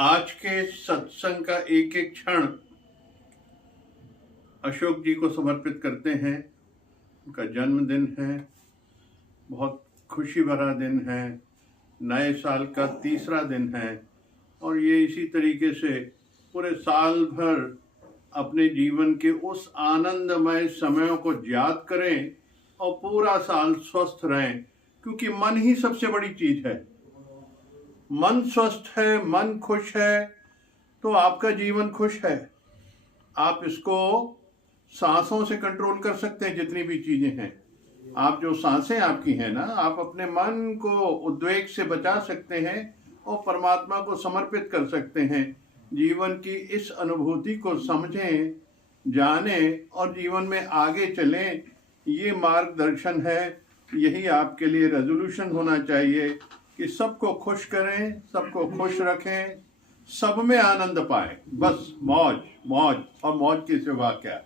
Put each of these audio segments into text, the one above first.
आज के सत्संग का एक एक क्षण अशोक जी को समर्पित करते हैं। उनका जन्मदिन है, बहुत खुशी भरा दिन है, नए साल का तीसरा दिन है और ये इसी तरीके से पूरे साल भर अपने जीवन के उस आनंदमय समयों को याद करें और पूरा साल स्वस्थ रहें, क्योंकि मन ही सबसे बड़ी चीज है। मन स्वस्थ है, मन खुश है तो आपका जीवन खुश है। आप इसको सांसों से कंट्रोल कर सकते हैं, जितनी भी चीजें हैं। आप जो सांसें आपकी हैं ना, आप अपने मन को उद्वेग से बचा सकते हैं और परमात्मा को समर्पित कर सकते हैं। जीवन की इस अनुभूति को समझें, जानें और जीवन में आगे चलें। ये मार्गदर्शन है, यही आपके लिए रेजोल्यूशन होना चाहिए कि सबको खुश करें, सबको खुश रखें, सब में आनंद पाएं। बस मौज मौज और मौज के सिवा क्या।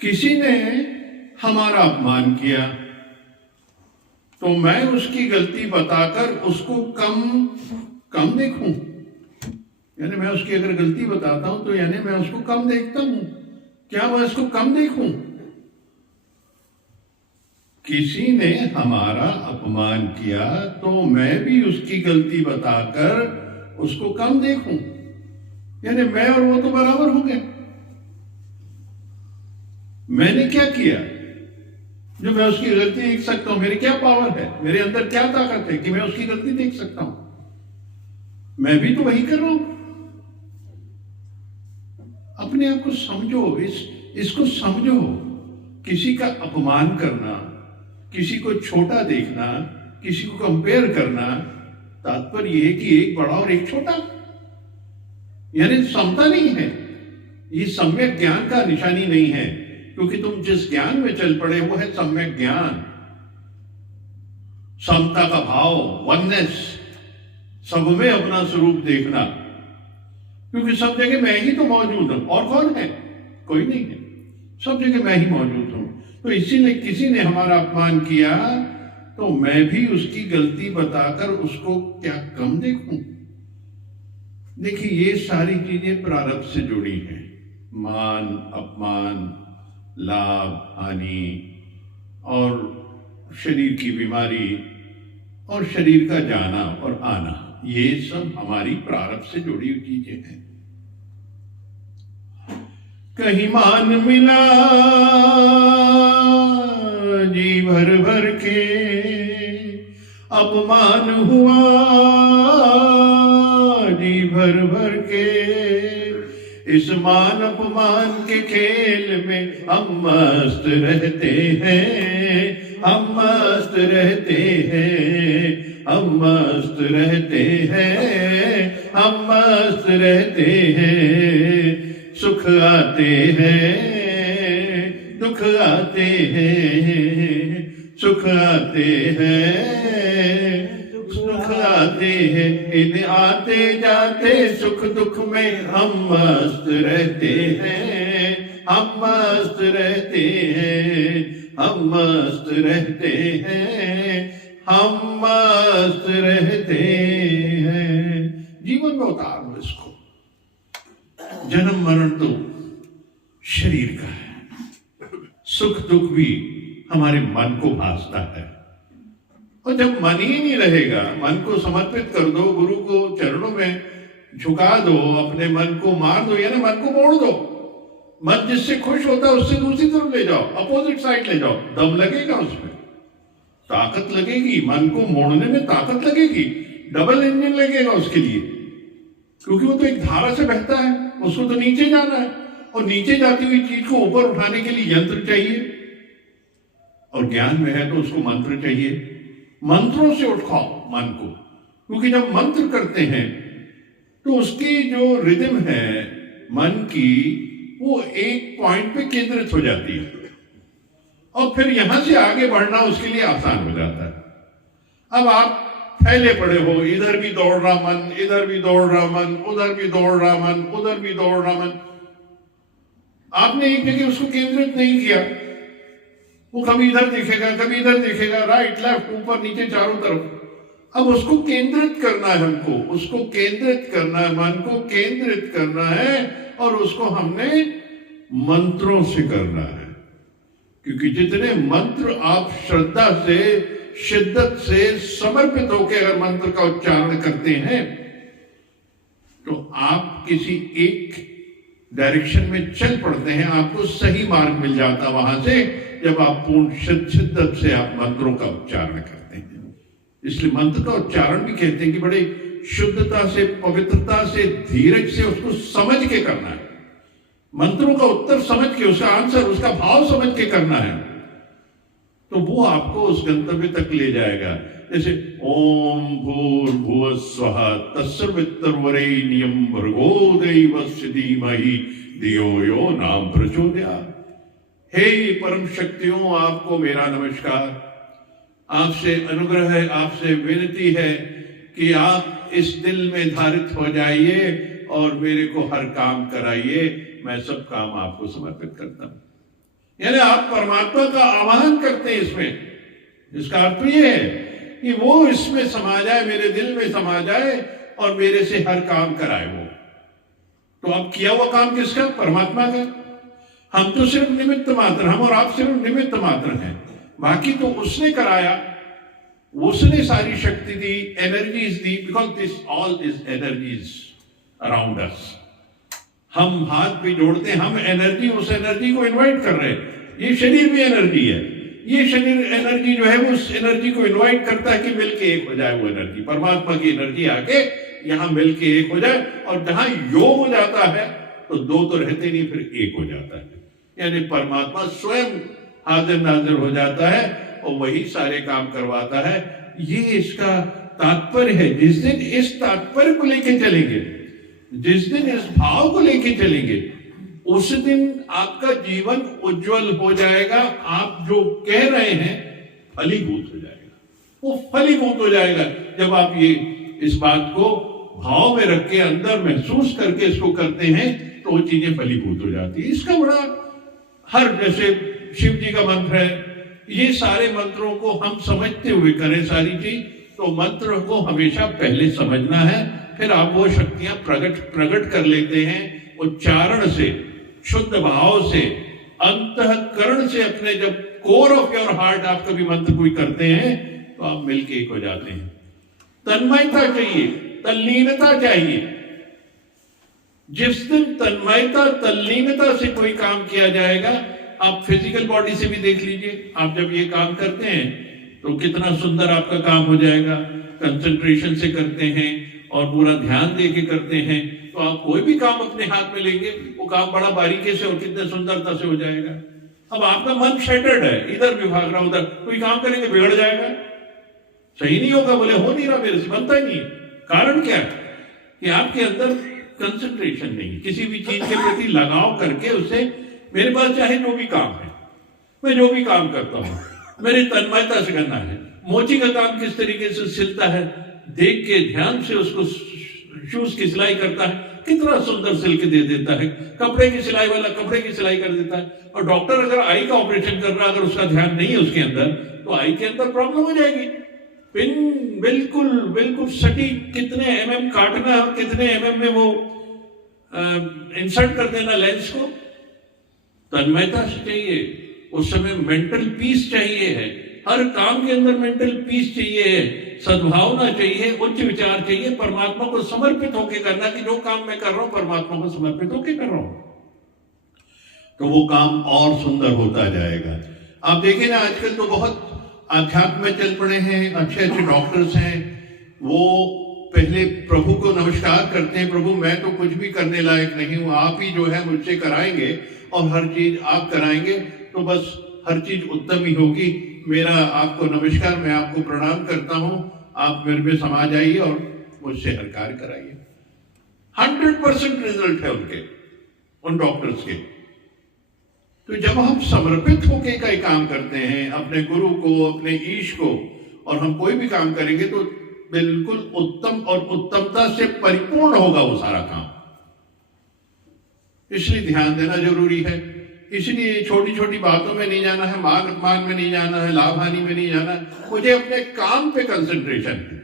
किसी ने हमारा अपमान किया तो मैं उसकी गलती बताकर उसको कम देखूं, यानी मैं उसकी अगर गलती बताता हूं तो यानी मैं उसको कम देखता हूं। क्या मैं उसको कम देखूं? किसी ने हमारा अपमान किया तो मैं भी उसकी गलती बताकर उसको कम देखूं, यानी मैं और वो तो बराबर हो गए। मैंने क्या किया जो मैं उसकी गलती देख सकता हूं? मेरी क्या पावर है, मेरे अंदर क्या ताकत है कि मैं उसकी गलती देख सकता हूं? मैं भी तो वही कर रहा हूं। अपने आप को समझो, इसको समझो। किसी का अपमान करना, किसी को छोटा देखना, किसी को कंपेयर करना, तात्पर्य यह है कि एक बड़ा और एक छोटा, यानी समता नहीं है। ये सम्यक ज्ञान का निशानी नहीं है, क्योंकि तुम जिस ज्ञान में चल पड़े वो है सम्यक ज्ञान। समता का भाव, वननेस, सब में अपना स्वरूप देखना, क्योंकि सब जगह मैं ही तो मौजूद हूं। और कौन है? कोई नहीं है, सब जगह मैं ही मौजूद हूं। तो इसीलिए किसी ने हमारा अपमान किया तो मैं भी उसकी गलती बताकर उसको क्या कम देखूं? देखिए, ये सारी चीजें प्रारब्ध से जुड़ी हैं। मान, अपमान, लाभ, हानि और शरीर की बीमारी और शरीर का जाना और आना, ये सब हमारी प्रारब्ध से जुड़ी हुई चीजें हैं। कहीं मान मिला जी भर भर के, अपमान हुआ जी भर भर के। इस मान अपमान के खेल में हम मस्त रहते हैं, हम मस्त रहते हैं, हम मस्त रहते हैं, हम मस्त रहते हैं। सुख आते हैं, दुख आते हैं, सुख आते हैं, सुख आते हैं। इन आते जाते सुख दुख में हम मस्त रहते हैं, हम मस्त रहते हैं, हम मस्त रहते हैं, हम मस्त रहते हैं। जीवन में उतार लो इसको। जन्म मरण तो शरीर का है, सुख दुख भी हमारे मन को भासता है। और जब मन ही नहीं रहेगा, मन को समर्पित कर दो, गुरु को चरणों में झुका दो, अपने मन को मार दो, यानी मन को मोड़ दो। मन जिससे खुश होता है उससे दूसरी तरफ ले जाओ, अपोजिट साइड ले जाओ। दम लगेगा, उसमें ताकत लगेगी, मन को मोड़ने में ताकत लगेगी, डबल इंजन लगेगा उसके लिए, क्योंकि वो तो एक धारा से बहता है, उसको तो नीचे जाना है। और नीचे जाती हुई चीज को ऊपर उठाने के लिए यंत्र चाहिए, और ज्ञान में है तो उसको मंत्र चाहिए। मंत्रों से उठाओ मन को, क्योंकि जब मंत्र करते हैं तो उसकी जो रिदम है मन की, वो एक पॉइंट पे केंद्रित हो जाती है और फिर यहां से आगे बढ़ना उसके लिए आसान हो जाता है। अब आप फैले पड़े हो, इधर भी दौड़ रहा मन, इधर भी दौड़ रहा मन, उधर भी दौड़ रहा मन, उधर भी दौड़ रहा मन। आपने एक जगह उसको केंद्रित नहीं किया, वो कभी इधर दिखेगा, कभी इधर दिखेगा, राइट लेफ्ट ऊपर नीचे चारों तरफ। अब उसको केंद्रित करना है, हमको उसको केंद्रित करना है, मन को केंद्रित करना है, और उसको हमने मंत्रों से करना है। क्योंकि जितने मंत्र आप श्रद्धा से, शिद्दत से, समर्पित होकर अगर मंत्र का उच्चारण करते हैं तो आप किसी एक डायरेक्शन में चल पड़ते हैं, आपको सही मार्ग मिल जाता वहां से, जब आप पूर्ण शिद्दत से आप मंत्रों का उच्चारण करते हैं। इसलिए मंत्र का उच्चारण भी कहते हैं कि बड़े शुद्धता से, पवित्रता से, धीरज से उसको समझ के करना है। मंत्रों का उत्तर समझ के, उसका आंसर, उसका भाव समझ के करना है, तो वो आपको उस गंतव्य तक ले जाएगा। जैसे ओम भूर्भुवः स्वः तत्सवितुर्वरेण्यं भर्गो देवस्य धीमहि धियो यो न प्रचोदयात्। हे परम शक्तियों, आपको मेरा नमस्कार। आपसे अनुग्रह है, आपसे विनती है कि आप इस दिल में धारित हो जाइए और मेरे को हर काम कराइए। मैं सब काम आपको समर्पित करता हूं। यानी आप परमात्मा का आवाहन करते हैं इसमें। इसका अर्थ यह है कि वो इसमें समा जाए, मेरे दिल में समा जाए और मेरे से हर काम कराए वो। तो अब किया हुआ काम किसका? परमात्मा का। हम तो सिर्फ निमित्त मात्र, हम और आप सिर्फ निमित्त मात्र हैं। बाकी तो उसने कराया, उसने सारी शक्ति दी, एनर्जीज दी, because this all is energies around us. हम हाथ भी जोड़ते हैं, हम एनर्जी, उस एनर्जी को इनवाइट कर रहे हैं। ये शरीर भी एनर्जी है, ये शरीर एनर्जी जो है वो उस एनर्जी को इनवाइट करता है कि मिलके एक हो जाए। वो एनर्जी, परमात्मा की एनर्जी आके यहां मिलके एक हो जाए, और जहां योग हो जाता है तो दो तो रहते नहीं, फिर एक हो जाता है। यानी परमात्मा स्वयं हाजिर नाजिर हो जाता है और वही सारे काम करवाता है। ये इसका तात्पर्य है। जिस दिन इस तात्पर्य को लेके चलेंगे, जिस दिन इस भाव को लेके चलेंगे, उस दिन आपका जीवन उज्जवल हो जाएगा। आप जो कह रहे हैं फलीभूत हो जाएगा, वो फलीभूत हो जाएगा। जब आप ये इस बात को भाव में रख के, अंदर महसूस करके इसको करते हैं, तो वो चीजें फलीभूत हो जाती है। इसका बड़ा, हर जैसे शिव जी का मंत्र है, ये सारे मंत्रों को हम समझते हुए करें सारी चीज। तो मंत्र को हमेशा पहले समझना है, फिर आप वो शक्तियां प्रकट कर लेते हैं उच्चारण से, शुद्ध भाव से, अंतःकरण से। अपने जब कोर ऑफ योर हार्ट आप कभी मंत्र कोई करते हैं तो आप मिलके एक हो जाते हैं। तन्मयता चाहिए, तल्लीनता चाहिए। जिस दिन तन्मयता, तल्लीनता से कोई काम किया जाएगा, आप फिजिकल बॉडी से भी देख लीजिए। आप जब ये काम करते हैं तो कितना सुंदर आपका काम हो जाएगा। कंसंट्रेशन से करते हैं और पूरा ध्यान दे के करते हैं, तो आप कोई भी काम अपने हाथ में लेंगे, वो काम बड़ा बारीकी से और कितने सुंदरता से हो जाएगा। अब आपका मन शेटर्ड है, इधर भी भाग रहा, उधर, कोई काम करेंगे बिगड़ जाएगा, सही नहीं होगा, बोले हो नहीं रहा, मेरे से बनता ही नहीं है। कारण क्या है कि आपके अंदर कंसंट्रेशन नहीं, किसी भी चीज के प्रति लगाव करके उसे, मेरे पास चाहे जो भी काम है, मैं जो भी काम करता हूं, मेरी तन्मयता से करना है। मोची का काम किस तरीके से सिलता है, देख के ध्यान से उसको, शूज की सिलाई करता है, कितना सुंदर सिल के दे देता है। कपड़े की सिलाई वाला कपड़े की सिलाई कर देता है। और डॉक्टर अगर आई का ऑपरेशन कर रहा है, अगर उसका ध्यान नहीं है उसके अंदर, तो आई के अंदर प्रॉब्लम हो जाएगी। पिन बिल्कुल बिल्कुल सटीक, कितने mm काटना है और कितने mm में वो इंसर्ट कर देना लेंस को। तन्मयता से चाहिए, उस समय मेंटल पीस चाहिए है, हर काम के अंदर मेंटल पीस चाहिए है, सद्भावना चाहिए, उच्च विचार चाहिए, परमात्मा को समर्पित होकर करना कि जो काम मैं कर रहा हूं परमात्मा को समर्पित होकर कर रहा हूं, तो वो काम और सुंदर होता जाएगा। आप देखें ना, आजकल तो बहुत आध्यात्म में चल पड़े हैं, अच्छे अच्छे डॉक्टर्स हैं, वो पहले प्रभु को नमस्कार करते हैं, प्रभु मैं तो कुछ भी करने लायक नहीं हूं, आप ही जो है मुझसे कराएंगे और हर चीज आप कराएंगे तो बस हर चीज उत्तम ही होगी। मेरा आपको नमस्कार, मैं आपको प्रणाम करता हूं, आप मेरे में समा जाइए और मुझसे हर कार्य कराइए। 100% रिजल्ट है उनके, उन डॉक्टर्स के। तो जब हम समर्पित होके कोई काम करते हैं अपने गुरु को, अपने ईश को, और हम कोई भी काम करेंगे तो बिल्कुल उत्तम और उत्तमता से परिपूर्ण होगा वो सारा काम। इसलिए ध्यान देना जरूरी है इसलिए छोटी छोटी बातों में नहीं जाना है, मान अपमान में नहीं जाना है, लाभ हानि में नहीं जाना है। मुझे अपने काम पे कंसंट्रेशन है।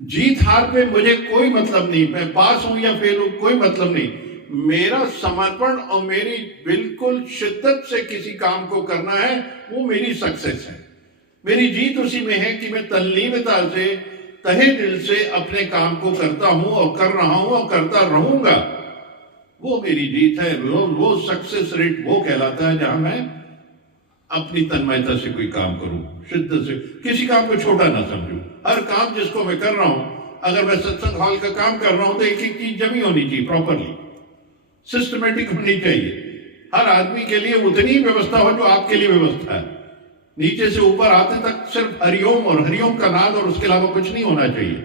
जीत हार पे मुझे कोई मतलब नहीं, मैं पास हूं या फेल हूं कोई मतलब नहीं। मेरा समर्पण और मेरी बिल्कुल शिद्दत से किसी काम को करना है, वो मेरी सक्सेस है। मेरी जीत उसी में है कि मैं तल्लीनता से, तहे दिल से अपने काम को करता हूं और कर रहा हूं और करता रहूंगा। वो मेरी जीत है। वो सक्सेस रेट वो कहलाता है जहां मैं अपनी तन्मयता से कोई काम करूं, शिद्दत से, किसी काम को छोटा ना समझूं। हर काम जिसको मैं कर रहा हूं, अगर मैं सत्संग हॉल का काम कर रहा हूं तो एक एक चीज जमी होनी चाहिए, प्रॉपरली सिस्टमेटिक होनी चाहिए। हर आदमी के लिए उतनी व्यवस्था हो जो आपके लिए व्यवस्था है। नीचे से ऊपर आते तक सिर्फ हरिओम और हरिओम का नाद और उसके अलावा कुछ नहीं होना चाहिए।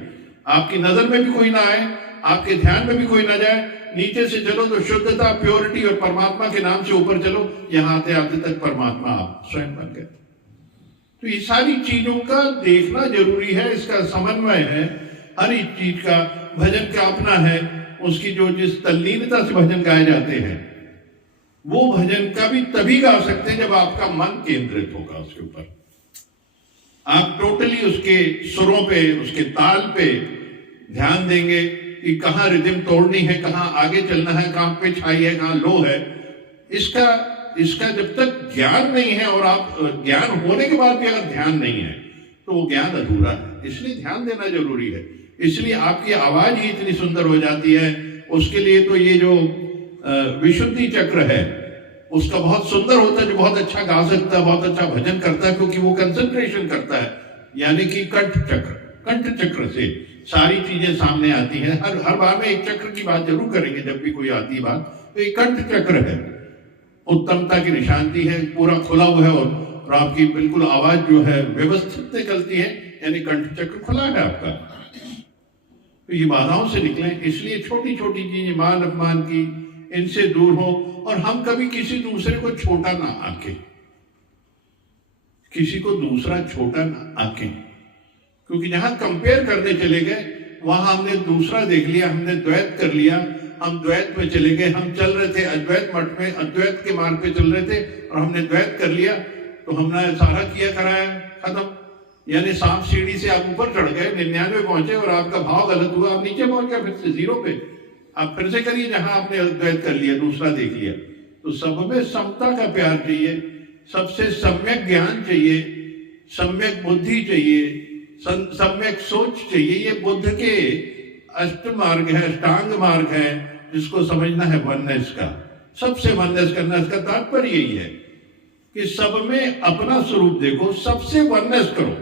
आपकी नजर में भी कोई ना आए, आपके ध्यान में भी कोई ना जाए। नीचे से चलो तो शुद्धता, प्योरिटी और परमात्मा के नाम से ऊपर चलो, यहां आते आते तक परमात्मा आप स्वयं बन गए। तो ये सारी चीजों का देखना जरूरी है, इसका समन्वय है। हर एक चीज का भजन का अपना है, उसकी जो जिस तल्लीनता से भजन गाए जाते हैं, वो भजन का भी तभी गा सकते हैं जब आपका मन केंद्रित होगा उसके ऊपर। आप टोटली उसके सुरों पे, उसके ताल पे ध्यान देंगे कि कहाँ रिदम तोड़नी है, कहाँ आगे चलना है, कहाँ पिच हाई है, कहाँ लो है। इसका जब तक ज्ञान नहीं है, और आप ज्ञान होने के बाद भी अगर ध्यान नहीं है तो वो ज्ञान अधूरा है। इसलिए ध्यान देना जरूरी है। इसलिए आपकी आवाज ही इतनी सुंदर हो जाती है। उसके लिए तो ये जो विशुद्धि चक्र है उसका बहुत सुंदर होता है, जो बहुत अच्छा गा सकता है, बहुत अच्छा भजन करता है, क्योंकि वो कंसंट्रेशन करता है। यानी कि कंठ चक्र से सारी चीजें सामने आती हैं। हर बार में एक चक्र की बात जरूर करेंगे जब भी कोई आती है बात, तो एक कंठ चक्र है, उत्तमता की निशानती है, पूरा खुला हुआ है और आपकी बिल्कुल आवाज जो है व्यवस्थित निकलती है, यानी कंठ चक्र खुला है आपका। तो ये बाधाओं से निकले। इसलिए छोटी छोटी चीजें, मान अपमान की, इनसे दूर हो। और हम कभी किसी दूसरे को छोटा ना आके, किसी को दूसरा छोटा ना आके, क्योंकि जहां कंपेयर करने चले गए वहां हमने दूसरा देख लिया, हमने द्वैत कर लिया, हम द्वैत में चले गए। हम चल रहे थे अद्वैत मठ में, अद्वैत के मार्ग पे चल रहे थे और हमने द्वैत कर लिया, तो हमने सारा किया कराया खत्म। यानी सांप सीढ़ी से आप ऊपर चढ़ गए, 99 पहुंचे और आपका भाव गलत हुआ, आप नीचे पहुंच गए, फिर से 0 पे। आप फिर से करिए जहां आपने अद्वैत कर लिया, दूसरा देख लिया। तो सब में समता का प्यार चाहिए, सबसे सम्यक ज्ञान चाहिए, सम्यक बुद्धि चाहिए, सम्यक सोच चाहिए। ये बुद्ध के अष्ट मार्ग है, अष्टांग मार्ग है, जिसको समझना है वननेस का, सबसे वननेस करना। इसका तात्पर्य यही है कि सब में अपना स्वरूप देखो, सबसे वननेस करो।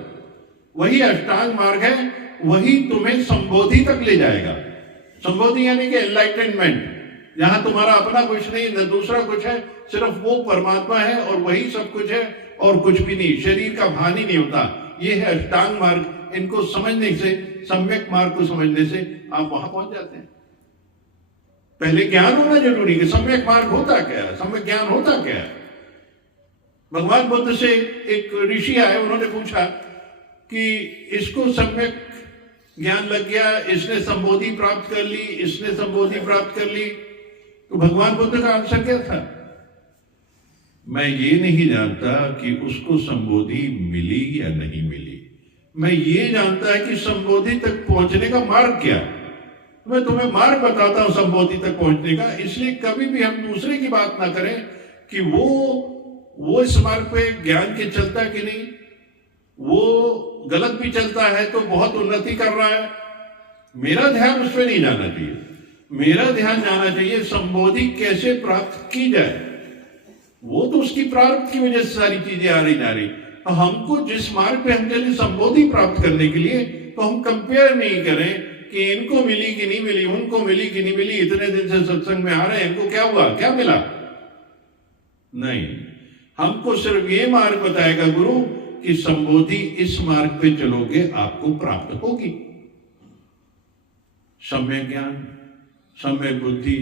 वही अष्टांग मार्ग है, वही तुम्हें संबोधि तक ले जाएगा। संबोधि यानी कि एनलाइटनमेंट, जहां तुम्हारा अपना कुछ नहीं, न दूसरा कुछ है, सिर्फ वो परमात्मा है और वही सब कुछ है और कुछ भी नहीं। शरीर का भान ही नहीं होता। ये है अष्टांग मार्ग। इनको समझने से, सम्यक मार्ग को समझने से आप वहां पहुंच जाते हैं। पहले ज्ञान होना जरूरी है। सम्यक मार्ग होता क्या है, सम्यक ज्ञान होता क्या है। भगवान बुद्ध से एक ऋषि आए, उन्होंने पूछा कि इसको सम्यक ज्ञान लग गया, इसने संबोधि प्राप्त कर ली, इसने संबोधि प्राप्त कर ली। तो भगवान बुद्ध का आंसर क्या था? मैं ये नहीं जानता कि उसको संबोधि मिली या नहीं मिली, मैं ये जानता है कि संबोधि तक पहुंचने का मार्ग क्या है। मैं तुम्हें मार्ग बताता हूं संबोधि तक पहुंचने का। इसलिए कभी भी हम दूसरे की बात ना करें कि वो इस मार्ग पे ज्ञान के चलता कि नहीं, वो गलत भी चलता है तो बहुत उन्नति कर रहा है। मेरा ध्यान उस पर नहीं जाना चाहिए। मेरा ध्यान जाना चाहिए संबोधि कैसे प्राप्त की जाए। वो तो उसकी प्रारब्ध की वजह से सारी चीजें आ रही जा रही। तो हमको जिस मार्ग पे हम चले संबोधि प्राप्त करने के लिए, तो हम कंपेयर नहीं करें कि इनको मिली कि नहीं मिली, उनको मिली कि नहीं मिली, इतने दिन से सत्संग में आ रहे हैं, इनको क्या हुआ, क्या मिला। नहीं, हमको सिर्फ ये मार्ग बताएगा गुरु कि संबोधि इस मार्ग पे चलोगे आपको प्राप्त होगी। सम्यक ज्ञान, सम्यक बुद्धि,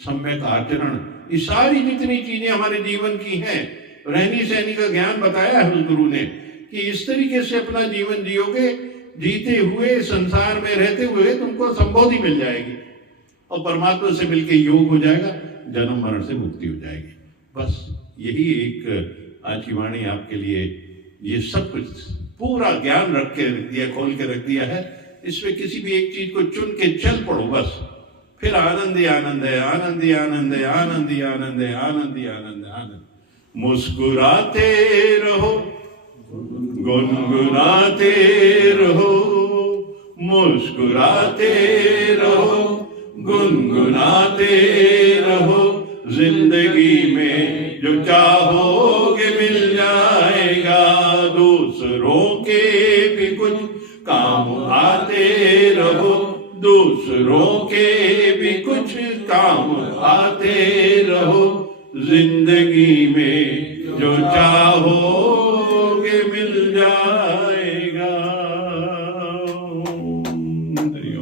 सम्यक आचरण, ये सारी जितनी चीजें हमारे जीवन की हैं, रहनी सहनी का ज्ञान बताया है उस गुरु ने कि इस तरीके से अपना जीवन जियोगे, जीते हुए संसार में रहते हुए तुमको संबोधि मिल जाएगी और परमात्मा से मिलके योग हो जाएगा, जन्म मरण से मुक्ति हो जाएगी। बस यही एक आज की वाणी आपके लिए, ये सब कुछ पूरा ज्ञान रख दिया, खोल के रख दिया है। इसमें किसी भी एक चीज को चुन के चल पड़ो बस, फिर आनंद ही आनंद है, आनंद ही आनंद है, आनंद ही आनंद है, आनंद ही आनंद है, आनंद। मुस्कुराते रहो, गुनगुनाते रहो, मुस्कुराते रहो, गुनगुनाते रहो, जिंदगी में जो चाहोगे मिल जाएगा। दूसरों के भी कुछ काम आते रहो, दूसरों के भी कुछ काम आते रहो, जिंदगी में जो चाहो